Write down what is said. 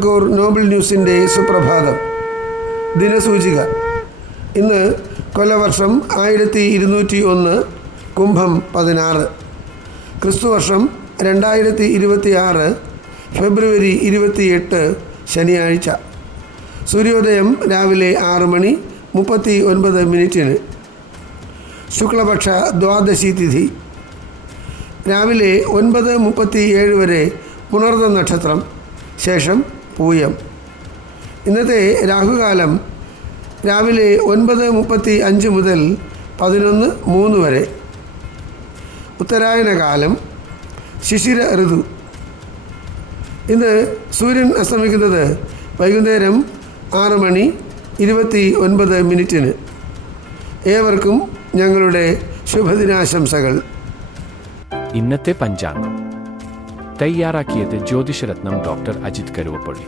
ട്രാവൻകൂർ നോബിൾ ന്യൂസിൻ്റെ സുപ്രഭാതം. ദിനസൂചിക. ഇന്ന് കൊല്ലവർഷം 1201, കുംഭം 16. ക്രിസ്തുവർഷം 2026 ഫെബ്രുവരി 28 ശനിയാഴ്ച. സൂര്യോദയം രാവിലെ 6:39 ശുക്ലപക്ഷ ദ്വാദശി തിഥി. രാവിലെ 9:37 വരെ പുണർന്ന നക്ഷത്രം, ശേഷം പൂയം. ഇന്നത്തെ രാഹുകാലം രാവിലെ 9:35 മുതൽ 11:03 വരെ. ഉത്തരായന കാലം, ശിശിര ഋതു. ഇന്ന് സൂര്യൻ അസ്തമിക്കുന്നത് വൈകുന്നേരം 6:29. ഏവർക്കും ഞങ്ങളുടെ ശുഭദിനാശംസകൾ. ഇന്നത്തെ പഞ്ചാംഗം തയ്യാറാക്കിയത് ജ്യോതിഷരത്നം ഡോക്ടർ അജിത് കരുവപ്പള്ളി.